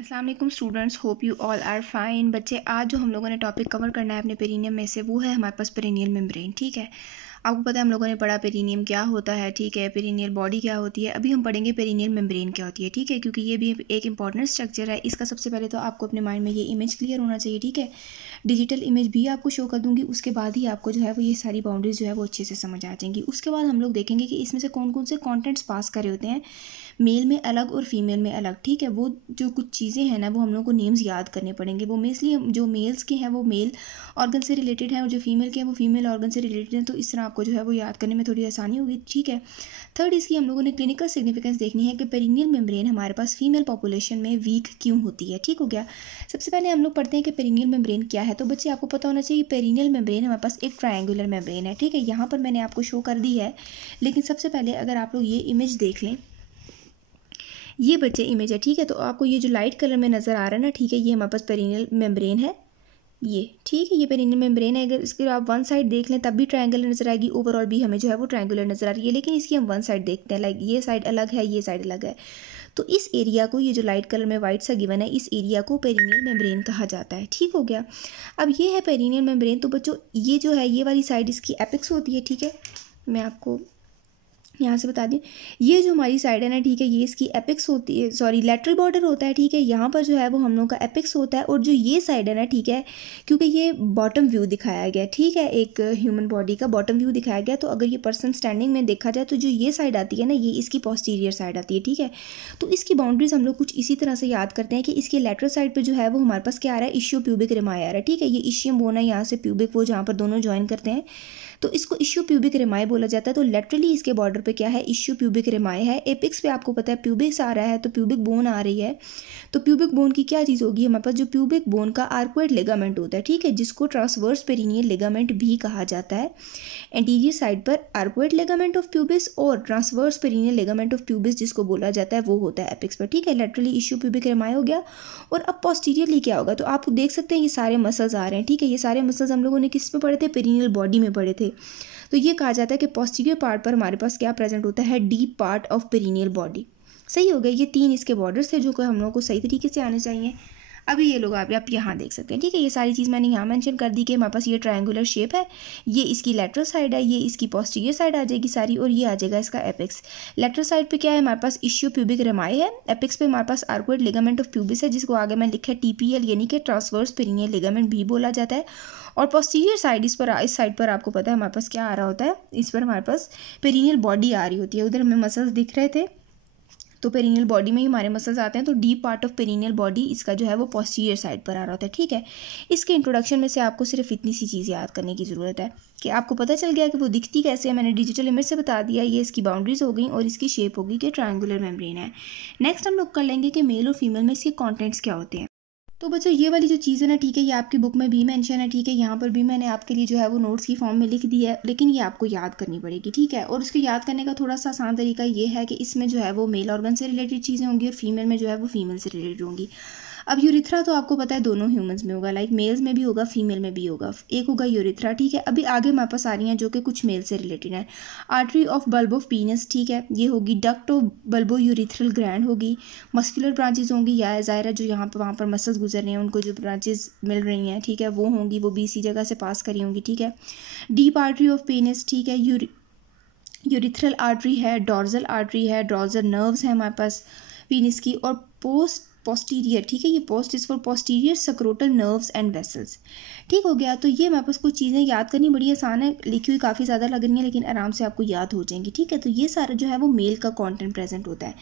अस्सलाम वालेकुम students, hope you all are fine. बच्चे, आज जो हम लोगों ने टॉपिक कवर करना है अपने पेरिनियम में से, वो है हमारे पास पेरिनियल मेम्ब्रेन। ठीक है, आपको पता है हम लोगों ने पढ़ा पेरिनियम क्या होता है, ठीक है, पेरिनियल बॉडी क्या होती है। अभी हम पढ़ेंगे पेरिनियल मेम्ब्रेन क्या होती है, ठीक है, क्योंकि ये भी एक इंपॉर्टेंट स्ट्रक्चर है। इसका सबसे पहले तो आपको अपने माइंड में ये इमेज क्लियर होना चाहिए, ठीक है। डिजिटल इमेज भी आपको शो कर दूंगी, उसके बाद ही आपको जो है वो ये सारी बाउंड्रीज जो है वो अच्छे से समझ आ जाएंगी। उसके बाद हम लोग देखेंगे कि इसमें से कौन कौन से कॉन्टेंट्स पास करे होते हैं, मेल में अलग और फीमेल में अलग। ठीक है, वो जो कुछ चीज़ें हैं ना, वो हम लोग को नेम्स याद करने पड़ेंगे। वो मेनली जो मेल्स के हैं वो मेल ऑर्गन से रिलेटेड हैं, और जो फीमेल के हैं वो फीमेल ऑर्गन से रिलेटेड हैं। तो इस तरह आपको जो है वो याद करने में थोड़ी आसानी होगी, ठीक है। थर्ड, इसकी हम लोगों ने क्लिनिकल सिग्निफिकेंस देखनी है कि पेरिनियल मेम्ब्रेन हमारे पास फीमेल पॉपुलेशन में वीक क्यों होती है। ठीक हो गया। सबसे पहले हम लोग पढ़ते हैं कि पेरिनियल मेम्ब्रेन क्या है। तो बच्चे, आपको पता होना चाहिए पेरिनियल मेम्ब्रेन हमारे पास एक ट्रायंगुलर मेम्ब्रेन है, ठीक है। यहाँ पर मैंने आपको शो कर दी है, लेकिन सबसे पहले अगर आप लोग ये इमेज देख लें, ये बच्चे इमेज है, ठीक है। तो आपको ये जो लाइट कलर में नज़र आ रहा है ना, ठीक है, ये हमारे पास पेरिनियल मेम्ब्रेन है, ये, ठीक है, ये पेरिनियल मेम्ब्रेन है। अगर इसके आप वन साइड देख लें तब भी ट्रायंगुलर नजर आएगी, ओवरऑल भी हमें जो है वो ट्रायंगुलर नजर आ रही है। लेकिन इसकी हम वन साइड देखते हैं, लाइक ये साइड अलग है, ये साइड अलग है। तो इस एरिया को, ये जो लाइट कलर में वाइट सा गिवन है, इस एरिया को पेरिनियल मेम्ब्रेन कहा जाता है। ठीक हो गया। अब ये है पेरिनियल मेम्ब्रेन। तो बच्चों, ये जो है ये वाली साइड इसकी एपिक्स होती है, ठीक है। मैं आपको यहाँ से बता दूँ, ये जो हमारी साइड है ना, ठीक है, ये इसकी एपिक्स होती है, सॉरी लेटरल बॉर्डर होता है, ठीक है। यहाँ पर जो है वो हम लोग का एपिक्स होता है, और जो ये साइड है ना, ठीक है, क्योंकि ये बॉटम व्यू दिखाया गया, ठीक है, एक ह्यूमन बॉडी का बॉटम व्यू दिखाया गया। तो अगर ये पर्सन स्टैंडिंग में देखा जाए तो जो ये साइड आती है ना, ये इसकी पोस्टीरियर साइड आती है, ठीक है। तो इसकी बाउंड्रीज हम लोग कुछ इसी तरह से याद करते हैं कि इसके लेटरल साइड पर जो है वो हमारे पास क्या आ रहा है, इश्यू प्यूबिक रिमाई आ रहा है, ठीक है। ये इशियम बोन है, यहाँ से प्यूबिक वो जहाँ पर दोनों ज्वाइन करते हैं, तो इसको इश्यू प्यूबिक रिमाई बोला जाता है। तो लेटरली इसके बॉर्डर पे क्या है, इश्यू प्यूबिक रिमाई है। एपिक्स पे आपको पता है प्यूबिक्स आ रहा है, तो प्यूबिक बोन आ रही है। तो प्यूबिक बोन की क्या चीज़ होगी हमारे पास, जो प्यूबिक बोन का आर्कुएट लिगामेंट होता है, ठीक है, जिसको ट्रांसवर्स पेरिनियल लिगामेंट भी कहा जाता है। एंटीरियर साइड पर आर्कुएट लिगामेंट ऑफ प्यूबिस और transverse perineal ligament of pubis जिसको बोला जाता है, वो होता है एपिक्स पर, ठीक है। लेटरली इश्यू प्यूबिक रिमाई हो गया। और अब पोस्टीरियरली क्या होगा, तो आप देख सकते हैं ये सारे मसल्स आ रहे हैं, ठीक है। ये सारे मसल्स हम लोगों ने किस पे पढ़े थे, पेरिनियल बॉडी में पढ़े थे। तो ये कहा जाता है कि पोस्टीरियर पार्ट पर हमारे पास क्या प्रेजेंट होता है, deep part of perineal body. सही हो गया। ये तीन इसके बॉर्डर्स थे जो कि हम लोगों को सही तरीके से आने चाहिए। अभी ये लोग आप यहाँ देख सकते हैं, ठीक है। ये सारी चीज़ मैंने यहाँ मेंशन कर दी कि हमारे पास ये ट्रायंगुलर शेप है, ये इसकी लेटरल साइड है, ये इसकी पोस्टीरियर साइड आ जाएगी सारी, और ये आ जाएगा इसका एपिक्स। लेटरल साइड पे क्या है हमारे पास, इश्यू प्यूबिक रिमाई है। एपिक्स पे हमारे पास आर्कुएट लिगामेंट ऑफ प्यूबिस है, जिसको आगे मैं लिखा है टीपीएल, यानी कि ट्रांसवर्स पेरिनियल लिगामेंट भी बोला जाता है। और पोस्टीरियर साइड, इस साइड पर आपको पता है हमारे पास क्या आ रहा होता है, इस पर हमारे पास पेरिनियल बॉडी आ रही होती है। उधर हमें मसल्स दिख रहे थे, तो पेरिनियल बॉडी में ही हमारे मसल्स आते हैं। तो deep part of perineal body इसका जो है वो पोस्टीरियर साइड पर आ रहा होता है, ठीक है। इसके इंट्रोडक्शन में से आपको सिर्फ इतनी सी चीज़ याद करने की ज़रूरत है कि आपको पता चल गया कि वो दिखती कैसे है। मैंने डिजिटल इमेज से बता दिया, ये इसकी बाउंड्रीज हो गई, और इसकी शेप होगी कि ट्रायंगुलर मेम्ब्रेन है। नेक्स्ट हम लोग कर लेंगे कि मेल और फीमेल में इसके कॉन्टेंट्स क्या होते हैं। तो बच्चों, ये वाली जो चीज़ है ना, ठीक है, ये आपकी बुक में भी मेंशन है, ठीक है। यहाँ पर भी मैंने आपके लिए जो है वो नोट्स की फॉर्म में लिख दी है, लेकिन ये आपको याद करनी पड़ेगी, ठीक है। और उसको याद करने का थोड़ा सा आसान तरीका ये है कि इसमें जो है वो मेल ऑर्गन से रिलेटेड चीज़ें होंगी, और फीमेल में जो है वो फीमेल से रिलेटेड होंगी। अब यूरिथ्रा तो आपको पता है दोनों ह्यूमंस में होगा, लाइक मेल्स में भी होगा, फीमेल में भी होगा। एक होगा यूरिथ्रा, ठीक है। अभी आगे हमारे पास आ रही हैं जो कि कुछ मेल से रिलेटेड है। आर्टरी ऑफ बल्ब ऑफ पीनस, ठीक है, ये होगी। Duct of bulbo urethral grand होगी। मस्कुलर ब्रांचेज होंगी, या ज़ाहिर जो यहाँ पर वहाँ पर मसल्स गुजर रहे हैं उनको जो ब्रांचेज मिल रही हैं, ठीक है, वो होंगी, वो भी इसी जगह से पास करी होंगी, ठीक है। डीप आर्टरी ऑफ पेनिस, ठीक है, यूरिथ्रल आर्टरी है, डॉर्जल आर्टरी है, डॉर्जल नर्व्स है हमारे पास पीनिस की। और पोस्टीरियर, ठीक है, ये post is for posterior scrotal nerves and vessels. ठीक हो गया। तो ये हमारे पास कुछ चीज़ें याद करनी बड़ी आसान है, लिखी हुई काफ़ी ज़्यादा लग रही हैं, लेकिन आराम से आपको याद हो जाएंगी, ठीक है। तो ये सारा जो है वो मेल का कंटेंट प्रेजेंट होता है।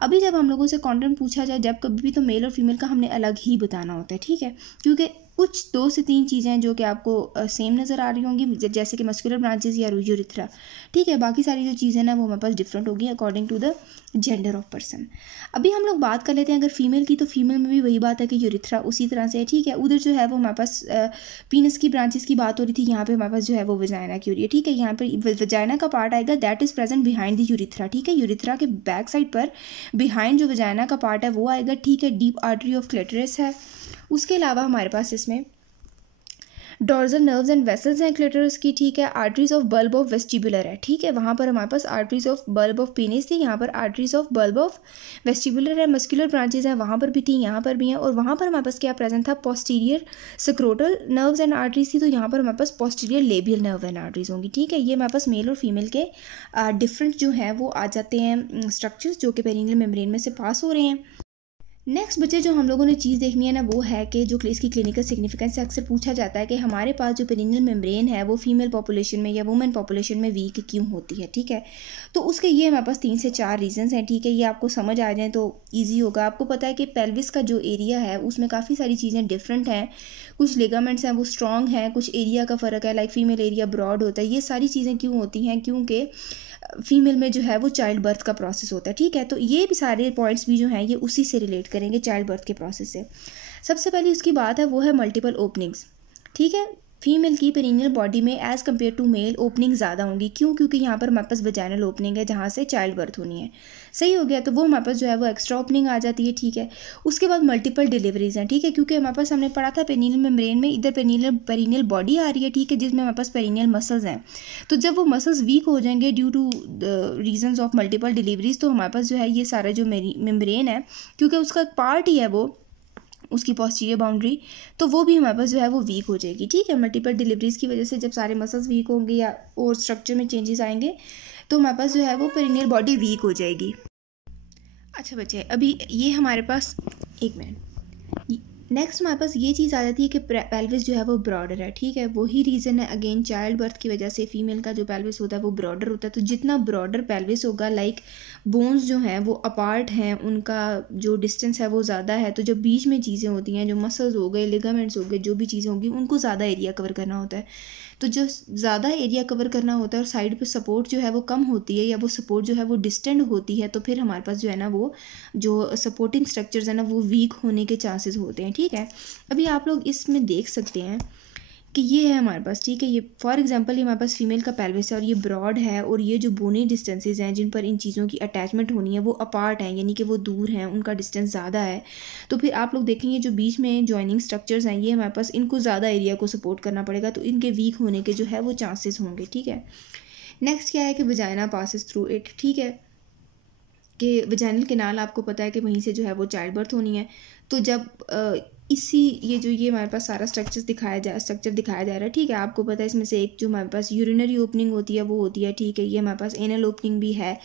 अभी जब हम लोगों से कंटेंट पूछा जाए जब कभी भी, तो मेल और फीमेल का हमने अलग ही बताना होता है, ठीक है, क्योंकि कुछ 2 से 3 चीज़ें हैं जो कि आपको सेम नज़र आ रही होंगी, जैसे कि मस्कुलर ब्रांचेस या यूरिथ्रा, ठीक है। बाकी सारी जो चीज़ें ना वो हमारे पास डिफरेंट होगी according to the gender of person. अभी हम लोग बात कर लेते हैं अगर फीमेल की, तो फीमेल में भी वही बात है कि यूरिथ्रा उसी तरह से है, ठीक है। उधर जो है वो हमारे पास पीनस की ब्रांचेस की बात हो रही थी, यहाँ पे हमारे पास जो है वो वजाइना की हो रही है, ठीक है। यहाँ पर वजाइना का पार्ट आएगा, that is present behind the urethra, ठीक है। यूरिथ्रा के बैक साइड पर बिहाइंड जो वजाइना का पार्ट है वो आएगा, ठीक है। डीप आर्टरी ऑफ क्लिटोरिस है। उसके अलावा हमारे पास इसमें डॉर्सल नर्व्स एंड वेसल्स हैं क्लिटोरिस की, ठीक है। Arteries of bulb of vestibular है, ठीक है। वहाँ पर हमारे पास arteries of bulb of penis थी, यहाँ पर arteries of bulb of vestibular है। मस्कुलर ब्रांचेज हैं, वहाँ पर भी थी, यहाँ पर भी हैं। और वहाँ पर हमारे पास क्या प्रेजेंट था, posterior scrotal nerves and arteries थी, तो यहाँ पर हमारे पास posterior labial nerve and arteries होंगी, ठीक है। ये हमारे पास मेल और फीमेल के डिफरेंट जो हैं वो आ जाते हैं स्ट्रक्चर्स जो कि पेरिनियल मेम्ब्रेन में से पास हो रहे हैं। नेक्स्ट बच्चे जो हम लोगों ने चीज़ देखनी है ना वो है कि जो इसकी क्लिनिकल सिग्निफिकेंस से अक्सर पूछा जाता है कि हमारे पास जो पेरिनियल मेम्ब्रेन है वो फीमेल पॉपुलेशन में या वुमेन पॉपुलेशन में वीक क्यों होती है, ठीक है। तो उसके ये हमारे पास 3 से 4 रीजंस हैं, ठीक है। ये आपको समझ आ जाए तो ईजी होगा। आपको पता है कि पेल्विस का जो एरिया है उसमें काफ़ी सारी चीज़ें डिफरेंट हैं। कुछ लिगामेंट्स हैं वो स्ट्रॉन्ग हैं, कुछ एरिया का फ़र्क है, लाइक फीमेल एरिया ब्रॉड होता है। ये सारी चीज़ें क्यों होती हैं, क्योंकि फीमेल में जो है वो चाइल्ड बर्थ का प्रोसेस होता है, ठीक है। तो ये भी सारे पॉइंट्स भी जो हैं ये उसी से रिलेट करेंगे, चाइल्ड बर्थ के प्रोसेस से। सबसे पहले उसकी बात है वो है मल्टीपल ओपनिंग्स, ठीक है। फीमेल की पेरिनियल बॉडी में as compare to male opening ज़्यादा होंगी, क्यों, क्योंकि यहाँ पर हमारे पास वजाइनल ओपनिंग है जहाँ से चाइल्ड बर्थ होनी है, सही हो गया। तो वो हमारे पास जो है वो एक्स्ट्रा ओपनिंग आ जाती है, ठीक है। उसके बाद मल्टीपल डिलीवरीज हैं, ठीक है, क्योंकि हमारे पास हमने पढ़ा था पेरिनियल मेम्ब्रेन में इधर पेरिनियल बॉडी आ रही है, ठीक है, जिसमें हमारे पास पेरिनियल मसल्स हैं। तो जब वो मसल्स वीक हो जाएंगे due two reasons of multiple deliveries, तो हमारे पास जो है ये सारा जो मेम्ब्रेन है, क्योंकि उसका एक पार्ट ही है वो उसकी पोस्टीरियर बाउंड्री, तो वो भी हमारे पास जो है वो वीक हो जाएगी, ठीक है। मल्टीपल डिलीवरीज की वजह से जब सारे मसल्स वीक होंगे या और स्ट्रक्चर में चेंजेस आएंगे तो हमारे पास जो है वो पेरिनियल बॉडी वीक हो जाएगी। अच्छा बच्चे, अभी ये हमारे पास एक मिनट, नेक्स्ट हमारे पास ये चीज़ आ जाती है कि पेल्विस जो है वो ब्रॉडर है, ठीक है। वही रीज़न है अगेन, चाइल्ड बर्थ की वजह से फीमेल का जो पेल्विस होता है वो ब्रॉडर होता है। तो जितना ब्रॉडर पेल्विस होगा, लाइक बोन्स जो हैं वो अपार्ट हैं, उनका जो डिस्टेंस है वो ज़्यादा है, तो जब बीच में चीज़ें होती हैं, जो मसल्स हो गए, लिगामेंट्स हो गए, जो भी चीज़ें होंगी उनको ज़्यादा एरिया कवर करना होता है। तो जो ज़्यादा एरिया कवर करना होता है और साइड पे सपोर्ट जो है वो कम होती है या वो सपोर्ट जो है वो डिस्टेंट होती है, तो फिर हमारे पास जो है ना वो जो सपोर्टिंग स्ट्रक्चर्स है ना वो वीक होने के चांसेस होते हैं, ठीक है। अभी आप लोग इसमें देख सकते हैं कि ये है हमारे पास, ठीक है। ये फॉर एग्जांपल ये हमारे पास फीमेल का पेल्विस है और ये ब्रॉड है, और ये जो बोनी डिस्टेंसेस हैं जिन पर इन चीज़ों की अटैचमेंट होनी है वो अपार्ट हैं, यानी कि वो दूर हैं, उनका डिस्टेंस ज़्यादा है। तो फिर आप लोग देखेंगे जो बीच में जॉइनिंग स्ट्रक्चर्स हैं ये हमारे पास, इनको ज़्यादा एरिया को सपोर्ट करना पड़ेगा, तो इनके वीक होने के जो है वो चांसेस होंगे, ठीक है। नेक्स्ट क्या है कि वजाइना पासिस थ्रू इट, ठीक है, कि वजाइनल कैनाल आपको पता है कि वहीं से जो है वो चाइल्ड बर्थ होनी है। तो जब इसी ये हमारे पास सारा स्ट्रक्चर दिखाया जा रहा है, ठीक है। आपको पता है इसमें से एक जो हमारे पास यूरिनरी ओपनिंग होती है वो होती है, ठीक है। ये हमारे पास एनल ओपनिंग भी है,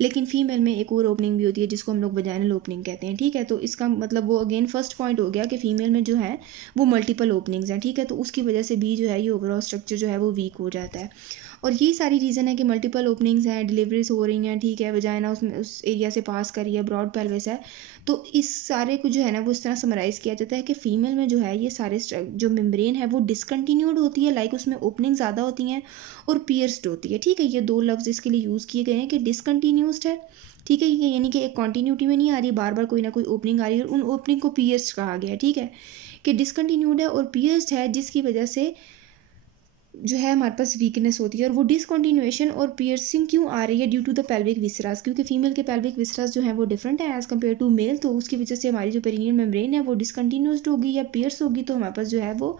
लेकिन फीमेल में एक और ओपनिंग भी होती है जिसको हम लोग वजाइनल ओपनिंग कहते हैं, ठीक है। तो इसका मतलब वो अगेन फर्स्ट पॉइंट हो गया कि फीमेल में जो है वो मल्टीपल ओपनिंग्स हैं, ठीक है। तो उसकी वजह से भी जो है ये ओवरऑल स्ट्रक्चर जो है वो वीक हो जाता है। और यही सारी रीज़न है कि मल्टीपल ओपनिंग्स हैं, डिलीवरीज हो रही हैं, ठीक है, वजाइना उसमें उस एरिया से पास कर रही है, ब्रॉड पेल्विस है। तो इस सारे को जो है ना वो इस तरह समराइज़ किया जाता है कि फ़ीमेल में जो है ये सारे जो मेम्ब्रेन है वो डिसकंटिन्यूड होती है, लाइक उसमें ओपनिंग ज़्यादा होती हैं और पियर्स्ड होती है, ठीक है। ये 2 लफ्ज़ इसके लिए यूज़ किए गए हैं कि डिसकंटिन्यूस्ड है, ठीक है, यानी कि एक कॉन्टीन्यूटी में नहीं आ रही, बार बार कोई ना कोई ओपनिंग आ रही है, और उन ओपनिंग को पियर्स्ड कहा गया है, ठीक है, कि डिसकंटिन्यूड है और पियर्स्ड है, जिसकी वजह से जो है हमारे पास वीकनेस होती है। और वो डिसकंटिन्यूएशन और पियर्सिंग क्यों आ रही है, ड्यू टू द पेल्विक विसरास, क्योंकि फीमेल के पेल्विक विसरास जो है वो डिफरेंट है एज़ कम्पेयर टू मेल, तो उसकी वजह से हमारी जो पेरिनियल मेम्ब्रेन है वो डिसकंटिन्यूस्ड होगी या पियर्स होगी, तो हमारे पास जो है वो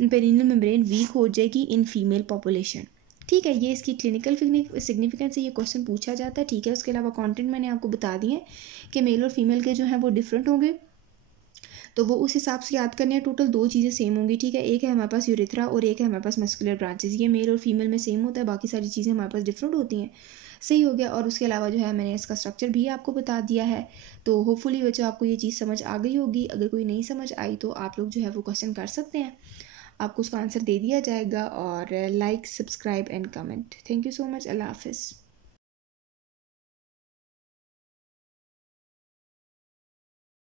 पेरिनियल मेम्ब्रेन वीक हो जाएगी इन फीमेल पॉपुलेशन, ठीक है। ये इसकी क्लिनिकल सिग्निफिकेंस से ये क्वेश्चन पूछा जाता है, ठीक है। उसके अलावा कॉन्टेंट मैंने आपको बता दिए कि मेल और फीमेल के जो हैं वो डिफरेंट होंगे, तो वो उस हिसाब से याद करने हैं। टोटल 2 चीज़ें सेम होंगी, ठीक है। एक है हमारे पास यूरेथ्रा और एक है हमारे पास मस्कुलर ब्रांचेस, ये मेल और फीमेल में सेम होता है, बाकी सारी चीज़ें हमारे पास डिफरेंट होती हैं, सही हो गया। और उसके अलावा जो है मैंने इसका स्ट्रक्चर भी आपको बता दिया है। तो होपफुली बच्चों आपको ये चीज़ समझ आ गई होगी। अगर कोई नहीं समझ आई तो आप लोग जो है वो क्वेश्चन कर सकते हैं, आपको उसका आंसर दे दिया जाएगा। और like, subscribe and comment. Thank you so much. अल्लाह हाफिज़।